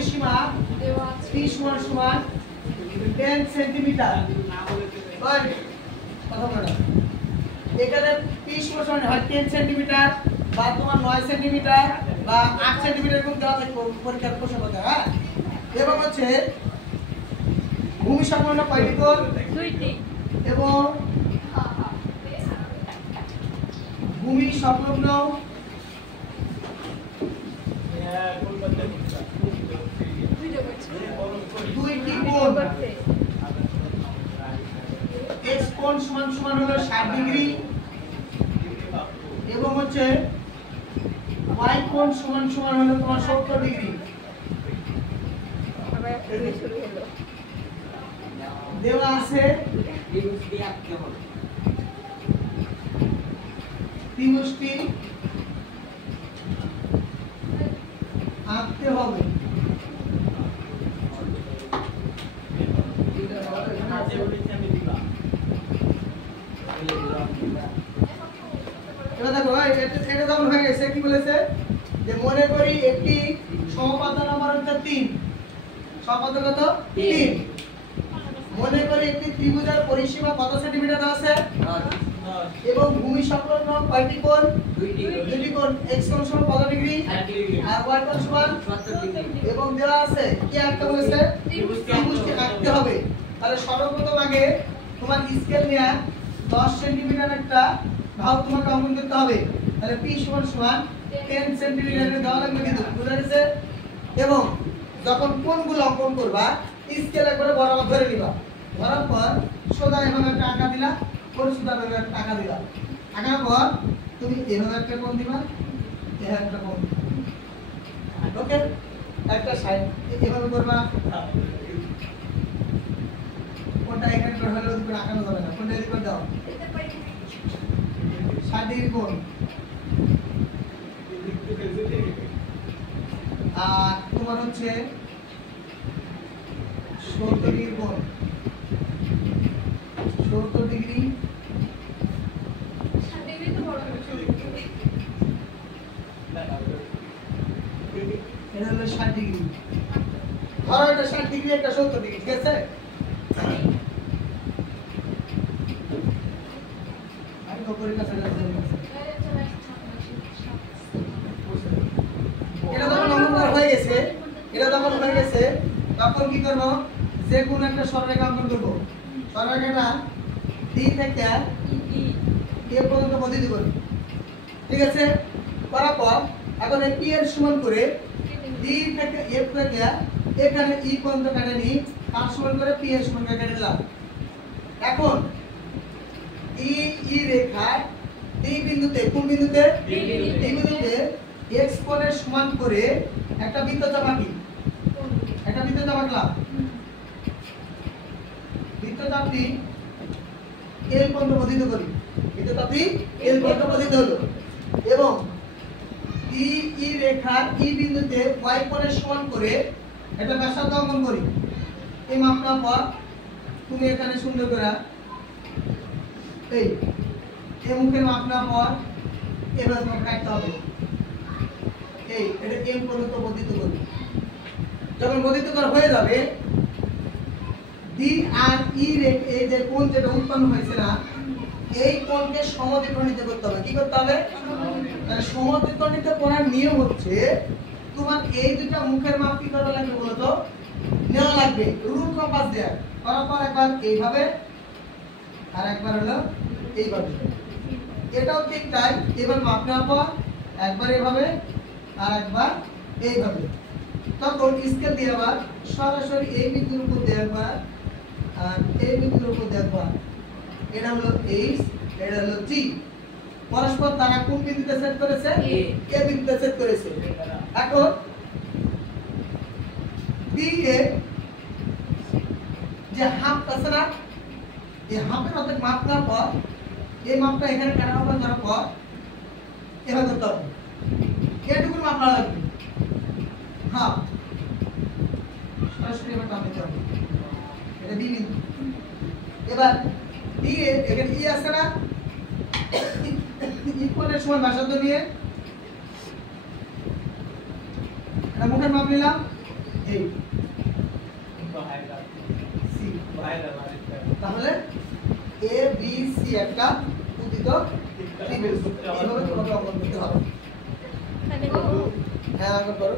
পরিসীমা p সমান সমান 10 সেন্টিমিটার। কথা বলো, এখানে p সমান সমান হয় 10 সেন্টিমিটার বা তোমার 9 সেন্টিমিটার বা 8 সেন্টিমিটার এরকম দেওয়া থাকে পরীক্ষার প্রশ্নপত্রে। হ্যাঁ, এবং হচ্ছে ভূমি সংলগ্ন কয়টি কোণ? দুইটি। এবং ভূমি সংলগ্ন দুইটি কোণ x কোণ সমান সমান হলো 60 ডিগ্রি এবং হচ্ছে y কোণ সমান সমান হলো তোমার 70 ডিগ্রি। দেওয়া আছে ত্রিভুজটি আঁকতে হবে। এবার দেখো এটা যখন হয়ে গেছে কি বলেছে যে মনে করি একটি সমপাদ্য নাম্বার হচ্ছে 3, সমপাদ্য কত? 3। মনে করি একটি ত্রিভুজের পরিসীমা কত সেন্টিমিটার আছে? 10। এবং ভূমি সংলগ্ন কয়টি কোণ? দুইটি কোণ। x কোণ সমান কত ডিগ্রি? 60 ডিগ্রি। আর y কোণ সমান 70 ডিগ্রি। এবং দেওয়া আছে কি আঁকতে বলেছে? ত্রিভুজটি আঁকতে হবে। তাহলে সর্বপ্রথম আগে তোমার স্কেল নিয়ে 10 সেন্টিমিটার একটা ভাগ তোমাকে অঙ্কন করতে হবে। তাহলে p সমান সমান 10 সেন্টিমিটার দেওয়া লাগবে, কিন্তু বুঝা গেছে? এবং যখন কোণগুলো অঙ্কন করবা স্কেল একবারে বরাবর ধরে নিবা, ধরার পর সোজা এভাবে একটা আঁকা দিলা, সোজা এভাবে একটা আঁকা দিলা, আঁকার পর তুমি এভাবে একটা কোণ দিবা, এভাবে একটা কোণ, ওকে? একটা সাইড এভাবে করবা। কোণটা এখানে করে হলে ওদিকে আঁকানো যাবে না, কোণটা এদিকে দাও, 60 ডিগ্রি কোণ। আর তোমার হচ্ছে 70 ডিগ্রি কোণ, 70 ডিগ্রি। এটা হলো 60 ডিগ্রি। ধরো এটা 60 ডিগ্রি, একটা 70 ডিগ্রি, ঠিক আছে? আমি কপরের কাছে যাচ্ছি। এটা যখন অঙ্কন হয়ে গেছে, তখন কি করব? যে কোন একটা সরলরেখা অঙ্কন করব। সরলরেখাটা D থেকে E পর্যন্ত বর্ধিত করব, ঠিক আছে? করার পর এখন এই P এর সমান করে D থেকে F থেকে এখানে E পর্যন্ত কেটে নিই, তার সমান করে P এর সমান করে কেটে দিলাম। এখন E রেখা D বিন্দুতে, কোন বিন্দুতে? D বিন্দুতে x কোণের সমান করে একটা বৃত্তচাপ আঁকি। একটা বৃত্তচাপ আঁকলাম। বৃত্তচাপটি L পর্যন্ত বর্ধিত করি। বৃত্তচাপটি L পর্যন্ত বর্ধিত হলো এবং E রেখার E বিন্দুতে y কোণের সমান করে একটা ব্যাসার্ধ অঙ্কন করি। এই মাপটার পর তুমি এখানে সুন্দর করে এই মুখের মাপ নেওয়ার পর এবার তোমার কাটতে হবে। এই এটা m পর্যন্ত বর্ধিত করবে। যখন বর্ধিত করা হয়ে যাবে, D আর E রেখা, এই যে কোণ যেটা উৎপন্ন হয়েছে না, এই কোণকে সমদ্বিখণ্ডিত করতে হবে। কি করতে হবে? তাহলে সমদ্বিখণ্ডিত করার নিয়ম হচ্ছে তোমার এই দুটো মুখের মাপ কি করা লাগবে বলতো? নেওয়া লাগবে রুল কম্পাস দেয়া। করার পর একবার এইভাবে আর একবার হলো এইভাবে। এটাও ঠিক তাই। এবার মাপ নেওয়ার পর একবার এইভাবে আর একবার এইভাবে। তখন স্কেল দিয়ে আবার সরাসরি এই বিন্দুর উপর দিয়ে একবার আর এই বিন্দুর উপর দিয়ে একবার। এটা হলো H, এটা হলো T। পরস্পর তারা কোন বিন্দুতে সেট করেছে? A বিন্দুতে সেট করেছে। এখন D এর যে হাফ আছে না, এই হাফের অর্ধেক মাপ নেওয়ার পর এই মাপটা এখানে কাটা হবে, করার পর এভাবে করতে হবে। এটুকু মাপ না লাগবে, হাফ সরাসরি এভাবে টানতে হবে। এটা B বিন্দু। এবার D এর এখানে E আছে না, E কোণের সমান ব্যাসার্ধ নিয়ে এটা মুখের মাপ নিলাম, এই সি তাহলে এ বি সি একটা উদিত ত্রিভুজ এইভাবে তোমাকে অঙ্কন করতে হবে হ্যাঁ অঙ্কন করো